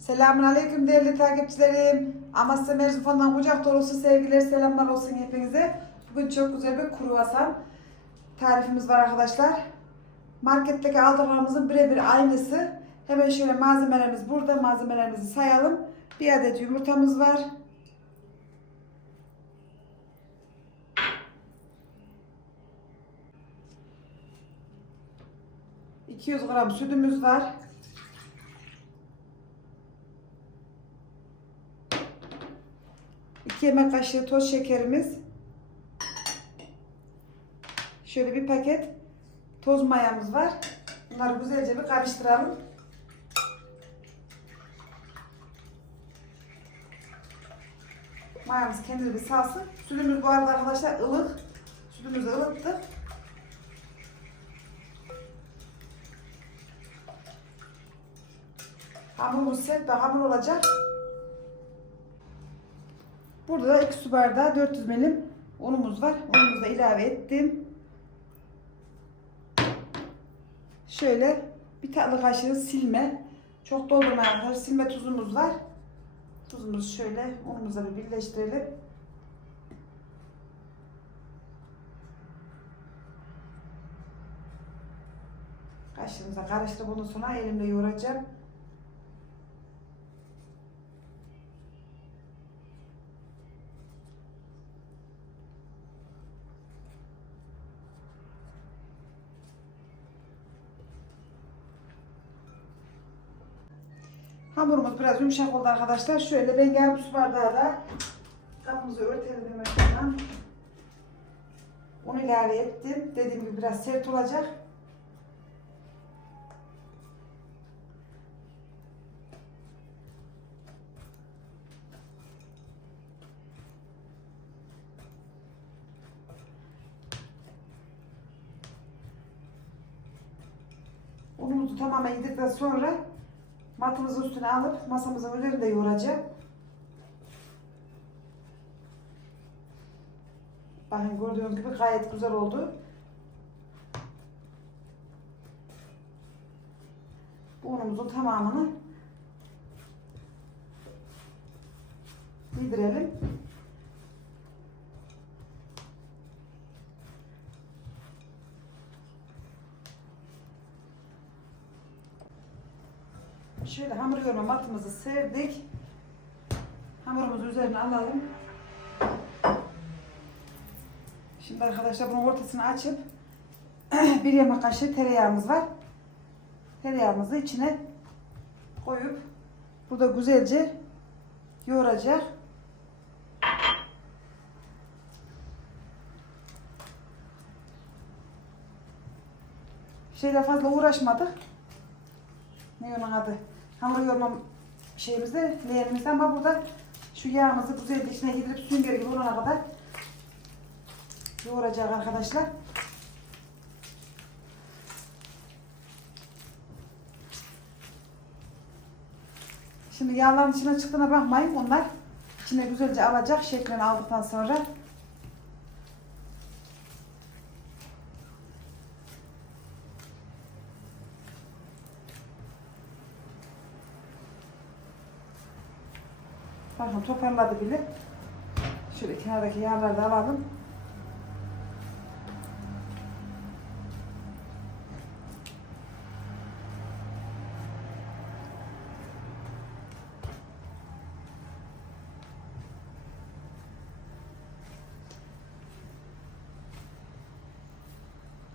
Selamun Aleyküm değerli takipçilerim. Amasya Merzufan'dan kucak dolusu sevgiler, selamlar olsun hepinize. Bugün çok güzel bir kruvasan tarifimiz var arkadaşlar. Marketteki aldıklarımızın birebir aynısı. Hemen şöyle malzemelerimiz burada. Malzemelerimizi sayalım. Bir adet yumurtamız var. ...200 gram sütümüz var. İki yemek kaşığı toz şekerimiz. Şöyle bir paket toz mayamız var. Bunları güzelce bir karıştıralım. Mayamız kendini bir salsın. Sütümüz bu arada arkadaşlar ılık. Sütümüzü ılıttık. Hamurumuz sert ve hamur olacak. Burada da 2 su bardağı 400 milim unumuz var. Unumuzu da ilave ettim. Şöyle bir tatlı kaşığı silme. Çok doldurmayan silme tuzumuz var. Tuzumuzu şöyle unumuza bir birleştirelim. Kaşığımıza karıştırıp ondan sonra elimle yoğuracağım. Hamurumuz biraz yumuşak oldu arkadaşlar. Şöyle ben yarım su bardağı da kapımızı örtelim hemen şuradan. Onu ilave ettim. Dediğim gibi biraz sert olacak. Unumuzu tamamen yedikten sonra matımızın üstüne alıp masamızın üzerinde yoğuracağım. Bakın gördüğünüz gibi gayet güzel oldu. Bu unumuzun tamamını yedirelim. Şöyle hamur yoğurma matımızı serdik. Hamurumuzu üzerine alalım. Şimdi arkadaşlar bunun ortasını açıp bir yemek kaşığı tereyağımız var. Tereyağımızı içine koyup burada güzelce yoğuracak. Şeyle fazla uğraşmadık. Ne onun adı? Hamur yoğurma şeyimizde, leğenimizde ama burada şu yağımızı güzelce içine yedirip sünger gibi olana kadar yoğuracak arkadaşlar. Şimdi yağların içine çıktığına bakmayın. Onlar içine güzelce alacak şeklini aldıktan sonra. Bakın toparladı bile. Şöyle kenardaki yağları da alalım.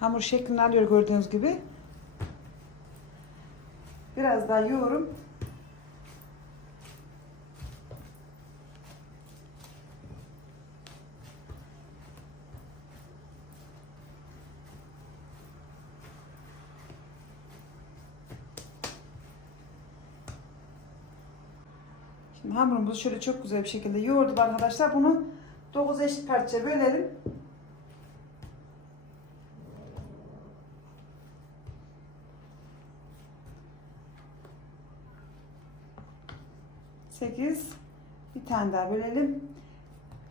Hamur şeklini alıyor gördüğünüz gibi. Biraz daha yoğurum. Şimdi hamurumuzu şöyle çok güzel bir şekilde yoğurduk arkadaşlar. Bunu 9 eşit parça bölelim. Sekiz. Bir tane daha bölelim.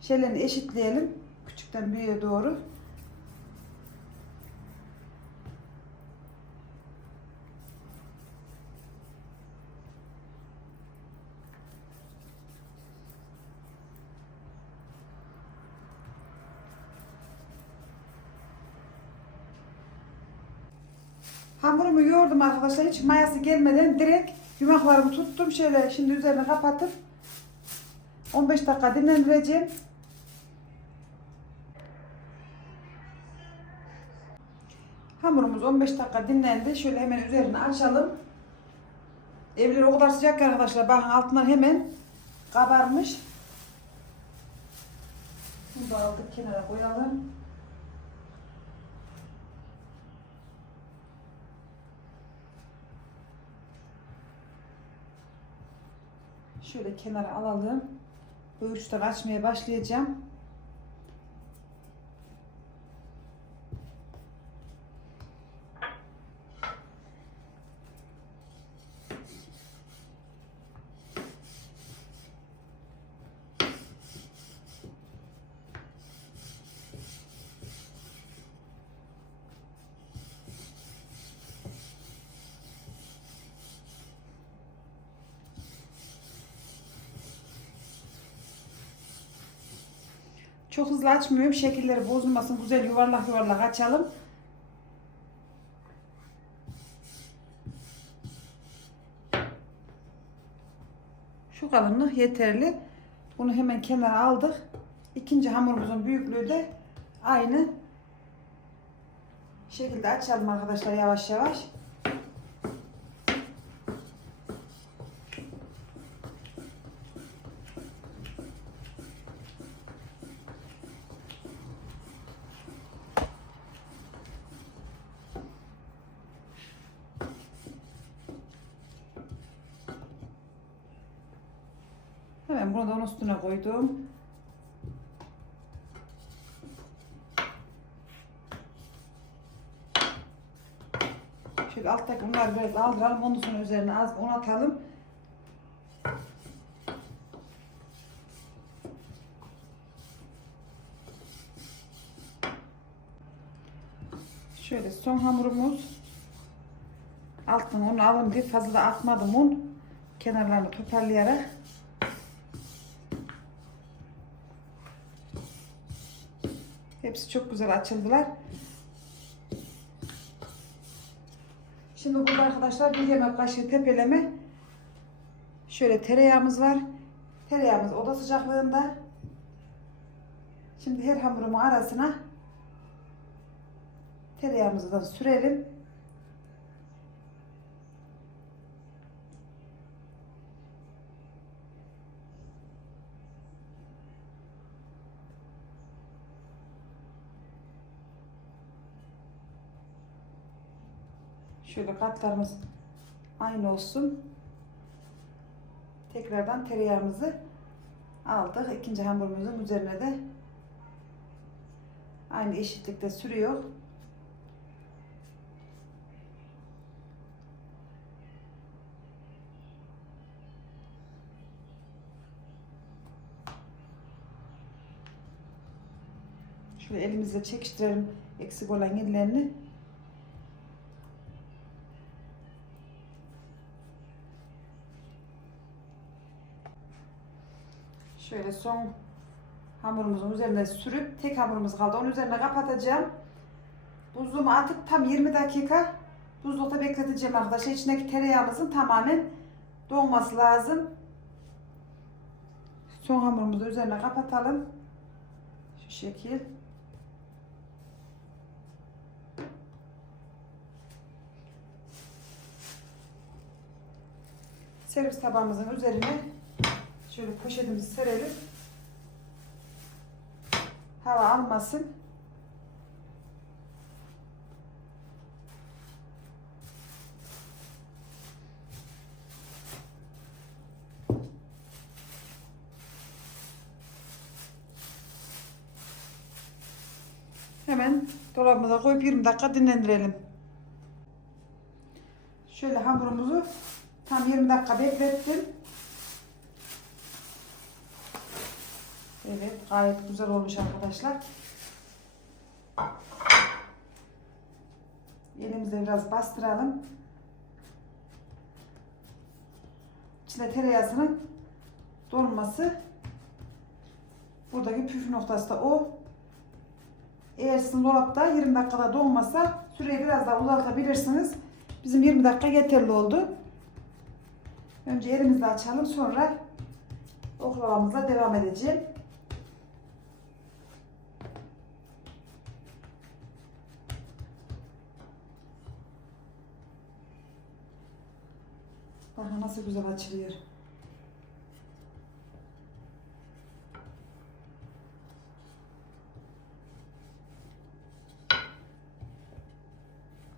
Şeylerini eşitleyelim. Küçükten büyüğe doğru. Hamurumu yoğurdum arkadaşlar. Hiç mayası gelmeden direkt yumaklarımı tuttum. Şöyle şimdi üzerini kapatıp 15 dakika dinlendireceğim. Hamurumuz 15 dakika dinlendi. Şöyle hemen üzerini açalım. Evleri o kadar sıcak ki arkadaşlar. Bakın altından hemen kabarmış. Bunu da aldık kenara koyalım. Şöyle kenara alalım. Bu uçtan açmaya başlayacağım. Çok hızlı açmıyorum. Şekilleri bozulmasın. Güzel yuvarlak yuvarlak açalım. Şu kalınlık yeterli. Bunu hemen kenara aldık. İkinci hamurumuzun büyüklüğü de aynı şekilde açalım arkadaşlar yavaş yavaş. Hemen bunu da onun üstüne koydum. Şöyle alttaki unları biraz aldıralım. Ondan sonra üzerine az un atalım. Şöyle son hamurumuz. Alttan unu alın diye fazla atmadım un. Kenarlarını toparlayarak. Hepsi çok güzel açıldılar. Şimdi burada arkadaşlar bir yemek kaşığı tepeleme. Şöyle tereyağımız var. Tereyağımız oda sıcaklığında. Şimdi her hamurumun arasına tereyağımızı da sürelim. Şöyle katlarımız aynı olsun. Tekrardan tereyağımızı aldık. İkinci hamurumuzun üzerine de aynı eşitlikte sürüyor. Şöyle elimizle çekiştirelim eksik olan yerlerini. Şöyle son hamurumuzun üzerine sürüp tek hamurumuz kaldı. Onun üzerine kapatacağım. Buzluğuma atıp tam 20 dakika buzlukta bekleteceğim arkadaşlar. İçindeki tereyağımızın tamamen donması lazım. Son hamurumuzu üzerine kapatalım. Şu şekil. Servis tabağımızın üzerine Şöyle poşetimizi serelim. Hava almasın. Hemen dolabımıza koyup 20 dakika dinlendirelim. Şöyle hamurumuzu tam 20 dakika beklettim. Evet gayet güzel olmuş arkadaşlar. Elimizle biraz bastıralım. İçine tereyağısının donması buradaki püf noktası da o. Eğer sizin dolapta 20 dakikada donmasa süreyi biraz daha uzatabilirsiniz. Bizim 20 dakika yeterli oldu. Önce elimizle açalım sonra oklavamızla devam edeceğim. Bakın nasıl güzel açılıyor.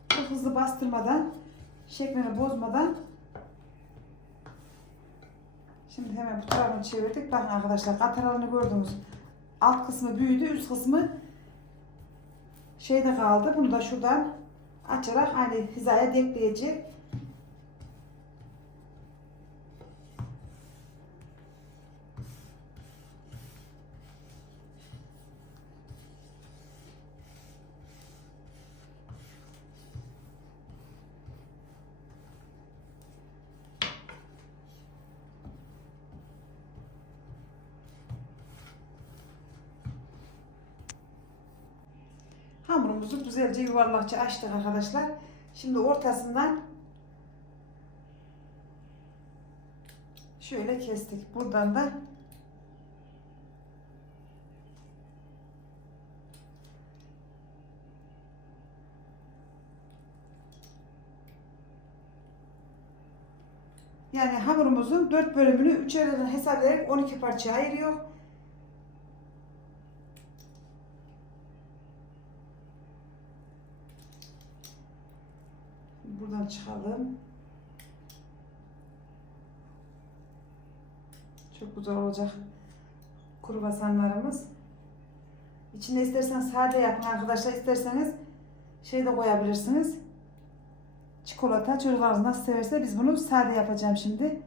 Çok hızlı bastırmadan, şeklini bozmadan Şimdi hemen bu tarafını çevirdik. Bakın arkadaşlar kataralını gördünüz. Alt kısmı büyüdü, üst kısmı şeyde kaldı. Bunu da şuradan açarak aynı hizaya denkleyecek. Hamurumuzu güzelce yuvarlakça açtık arkadaşlar. Şimdi ortasından şöyle kestik. Buradan da Yani hamurumuzun 4 bölümünü 3 aradan hesaplayarak 12 parçaya ayırıyor. Çıkalım. Çok güzel olacak kruvasanlarımız. İçine istersen sade yapın arkadaşlar. isterseniz şey de koyabilirsiniz. Çikolata çocuklarınız nasıl severse biz bunu sade yapacağım şimdi.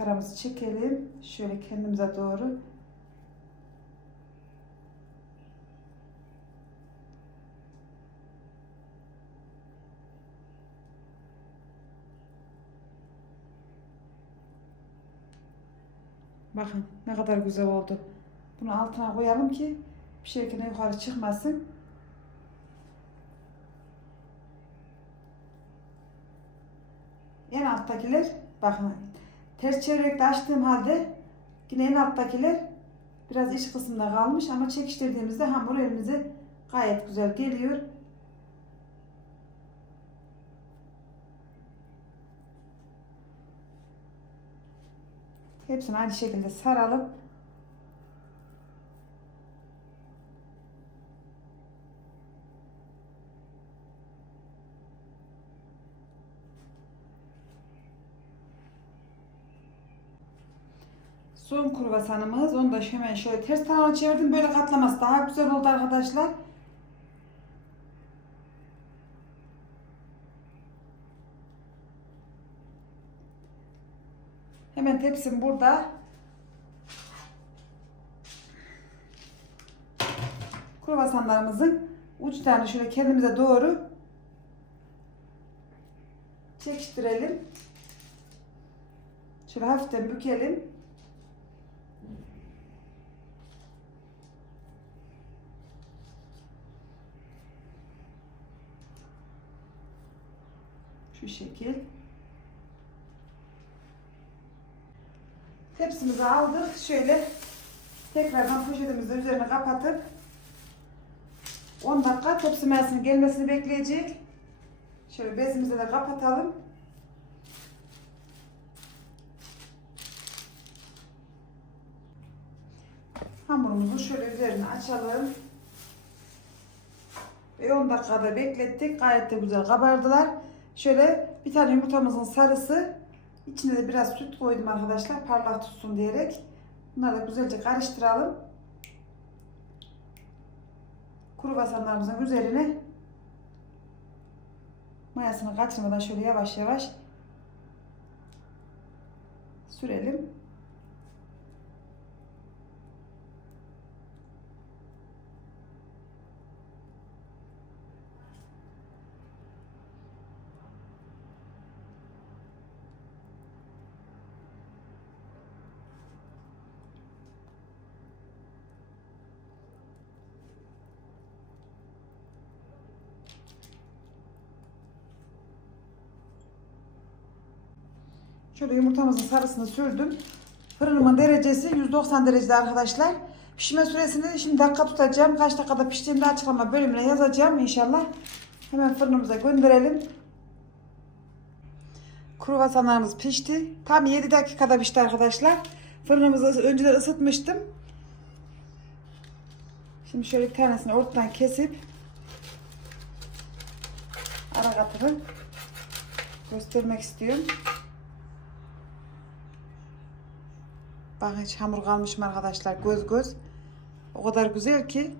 Alttan kataramızı çekelim. Şöyle kendimize doğru. Bakın ne kadar güzel oldu. Bunu altına koyalım ki şekilde yukarı çıkmasın. En alttakiler bakın ters çevirerek de açtığım halde yine en alttakiler biraz iç kısımda kalmış ama çekiştirdiğimizde hamur elimize gayet güzel geliyor. Hepsini aynı şekilde saralım. Son kruvasanımız. Onu da hemen şöyle ters tarafa çevirdim. Böyle katlaması daha güzel oldu arkadaşlar. Hemen tepsim burada. Kruvasanlarımızın uçlarını şöyle kendimize doğru çekiştirelim. Şöyle hafiften bükelim. Şu şekil. Tepsimizi aldık. Şöyle tekrardan poşetimizin üzerine kapatıp 10 dakika tepsi mayasının gelmesini bekleyecek. Şöyle bezimizi de kapatalım. Hamurumuzu şöyle üzerine açalım. Ve 10 dakikada beklettik. Gayet de güzel kabardılar. Şöyle bir tane yumurtamızın sarısı. İçine de biraz süt koydum arkadaşlar. Parlak tutsun diyerek. Bunları da güzelce karıştıralım. Kuru basanlarımızın üzerine mayasını kaçırmadan şöyle yavaş yavaş sürelim. Şöyle yumurtamızın sarısını sürdüm. Fırınımın derecesi 190 derecede arkadaşlar. Pişme süresini şimdi dakika tutacağım. Kaç dakikada piştiğini de açıklama bölümüne yazacağım inşallah. Hemen fırınımıza gönderelim. Kruvasanlarımız pişti. Tam 7 dakikada pişti arkadaşlar. Fırınımızı önceden ısıtmıştım. Şimdi şöyle bir tanesini ortadan kesip ara katını göstermek istiyorum. Bakın hiç hamur kalmış mı arkadaşlar göz göz. O kadar güzel ki.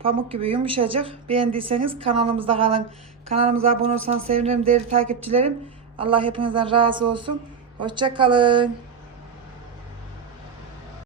Pamuk gibi yumuşacık. Beğendiyseniz kanalımızda kalın. Kanalımıza abone olursanız sevinirim değerli takipçilerim. Allah hepinizden razı olsun. Hoşça kalın.